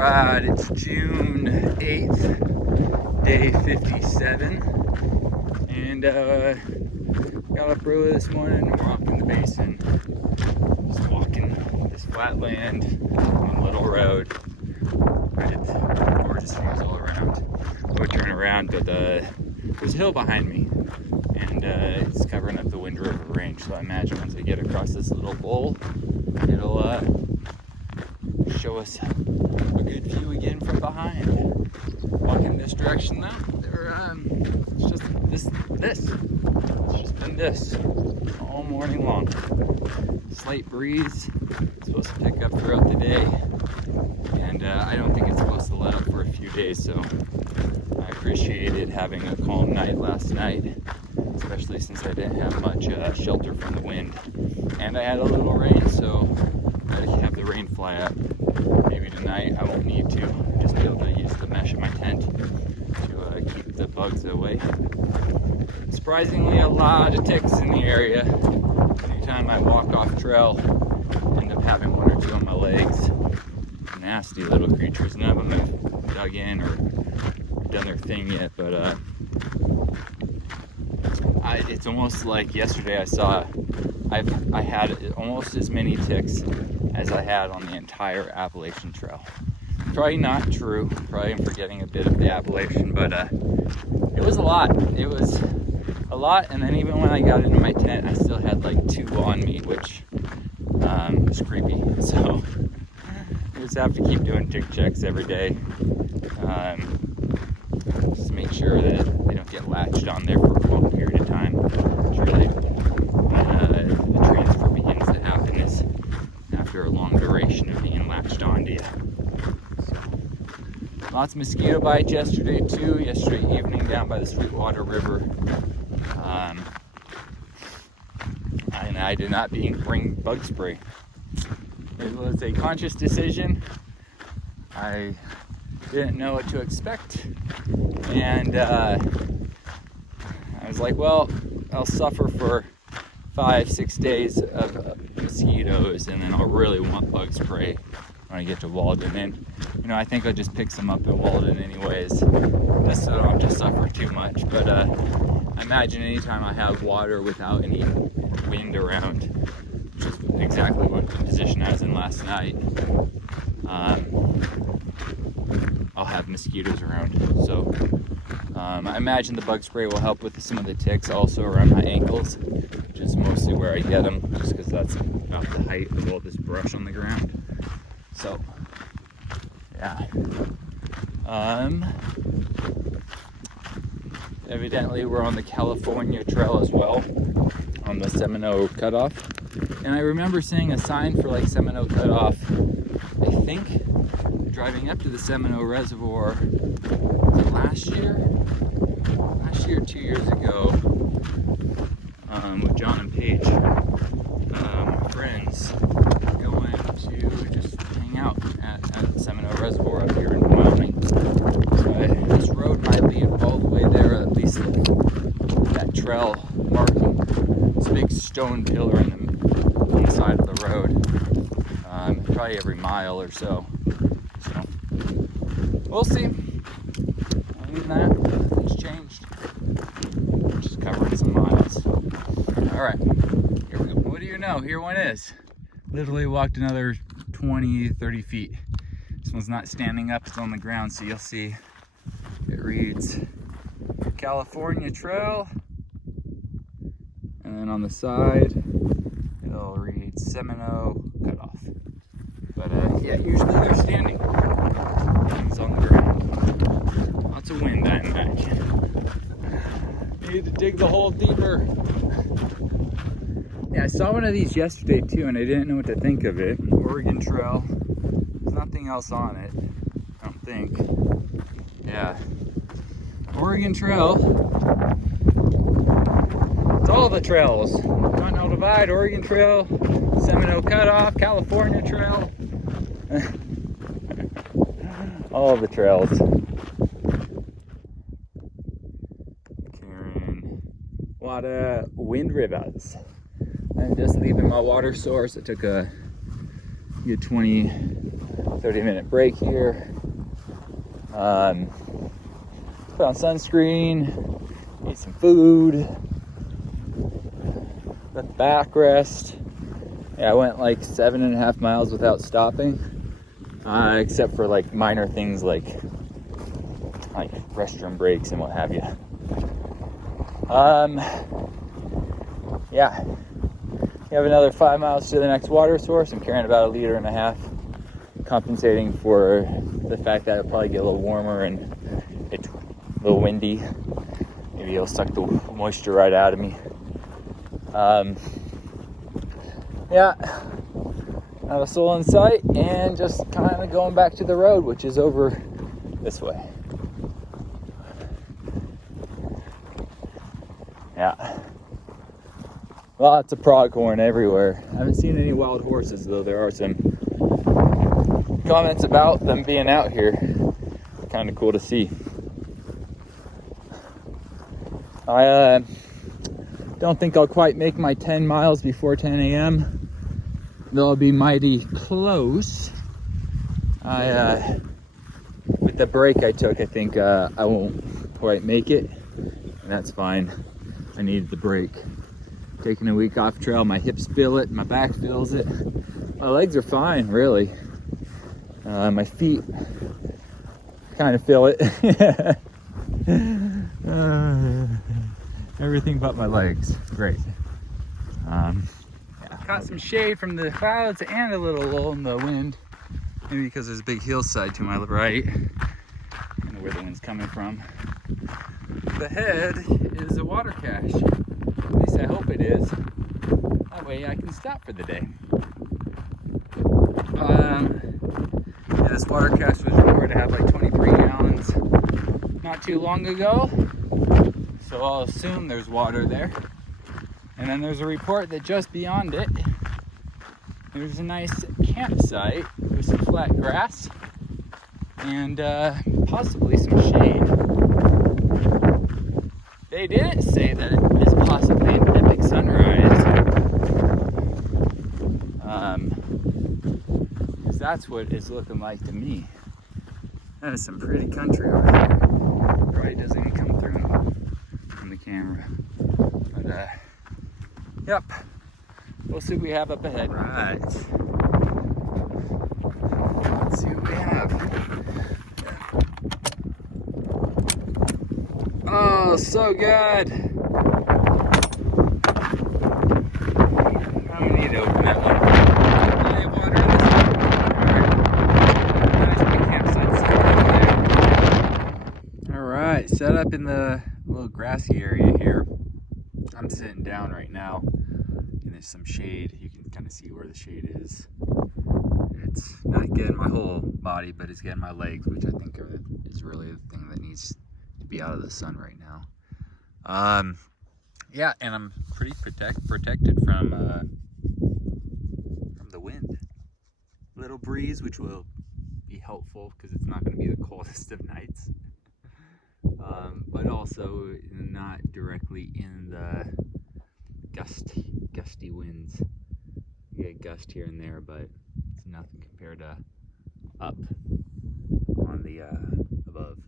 Alright, it's June 8th, day 57, and got up early this morning. We're off in the basin, just walking this flat land on a little road. Right, gorgeous views all around. I would turn around, but there's a hill behind me, and it's covering up the Wind River Range, so I imagine once I get across this little bowl, it'll show us a good view again from behind. Walking this direction though, it's just this. It's just been this all morning long. Slight breeze, it's supposed to pick up throughout the day, and I don't think it's supposed to let up for a few days, so I appreciated having a calm night last night, especially since I didn't have much shelter from the wind, and I had a little rain, so I have the rain fly up. Maybe tonight I won't need to, just be able to use the mesh in my tent to keep the bugs away. Surprisingly, a lot of ticks in the area. Anytime I walk off trail, I end up having one or two on my legs. Nasty little creatures. None of them have dug in or done their thing yet, but it's almost like yesterday I had almost as many ticks as I had on the entire Appalachian Trail. Probably not true, probably I'm forgetting a bit of the Appalachian, but it was a lot. It was a lot, and then even when I got into my tent, I still had like 2 on me, which was creepy. So I just have to keep doing tick checks every day. Just to make sure that they don't get latched on there for a long period of time. It's really when the transfer begins to happen is after a long duration of being latched onto you. So, lots of mosquito bites yesterday too. Yesterday evening down by the Sweetwater River. And I did not bring bug spray. It was a conscious decision. I didn't know what to expect, and I was like, well, I'll suffer for 5-6 days of mosquitoes, and then I'll really want bug spray when I get to Walden. And I think I'll just pick some up in Walden anyways, just so I don't have to suffer too much. But I imagine anytime I have water without any wind around, which is exactly what the position I was in last night, I'll have mosquitoes around. So I imagine the bug spray will help with some of the ticks, also around my ankles, which is mostly where I get them, just because that's about the height of all this brush on the ground. So yeah, evidently we're on the California Trail as well, on the Seminoe Cutoff, and I remember seeing a sign for like Seminoe Cutoff, I think driving up to the Seminoe Reservoir, was it last year, 2 years ago, with John and Paige, friends, going to just hang out at the Seminoe Reservoir up here in Wyoming. So this road might lead all the way there, at least that trail marking. It's a big stone pillar on the side of the road, probably every mile or so. So we'll see. Other than that, nothing's changed. Just covering some miles. Alright, here we go. What do you know? Here one is. Literally walked another 20-30 feet. This one's not standing up, it's on the ground, so you'll see it reads California Trail, and then on the side it'll read Seminoe Cutoff. But yeah, usually they're standing. Things on the ground. Lots of wind, I imagine. Need to dig the hole deeper. Yeah, I saw one of these yesterday too, and I didn't know what to think of it. Oregon Trail. There's nothing else on it, I don't think. Yeah. Oregon Trail. It's all the trails. Continental Divide, Oregon Trail, Seminoe Cutoff, California Trail. All the trails. Karen, water, Wind Rivers. I'm just leaving my water source. I took a good 20-30 minute break here. Put on sunscreen, ate some food, let the back rest. Yeah, I went like 7.5 miles without stopping, except for like minor things like restroom breaks and what have you. Yeah, we have another 5 miles to the next water source. I'm carrying about 1.5 liters, compensating for the fact that it'll probably get a little warmer and it's a little windy. Maybe it'll suck the moisture right out of me. Yeah, not a soul in sight, and just kind of going back to the road, which is over this way. Yeah, lots of pronghorn everywhere. I haven't seen any wild horses, though there are some comments about them being out here. Kind of cool to see. I don't think I'll quite make my 10 miles before 10 a.m. though I'll be mighty close. With the break I took, I think I won't quite make it, and that's fine. I needed the break. Taking a week off trail, my hips feel it, my back feels it. My legs are fine, really. My feet kind of feel it. Everything but my legs. Great. Yeah. Caught some shade from the clouds and a little lull in the wind. Maybe because there's a big hillside to my right. I don't know where the wind's coming from. The head is a water cache. At least I hope it is. That way I can stop for the day. Yeah, this water cache was reported to have like 23 gallons not too long ago. So I'll assume there's water there. And then there's a report that just beyond it, there's a nice campsite with some flat grass and possibly some shade. They didn't say that it is possibly an epic sunrise. Because that's what it's looking like to me. That is some pretty country over there. Probably doesn't even come through on the camera. But yep. We'll see what we have up ahead. Right. Let's see what we have. Oh, so good. I'm gonna need to open that one. Plenty of water in this one. Nice big campsite set there. Alright, set up in the little grassy area here. I'm sitting down right now. And there's some shade. You can kind of see where the shade is. It's not getting my whole body, but it's getting my legs, which I think is really the thing that needs to be out of the sun right now. Yeah, and I'm pretty protected from the wind. Little breeze, which will be helpful because it's not going to be the coldest of nights. But also not directly in the gusty winds. You get gust here and there, but it's nothing compared to up on the above.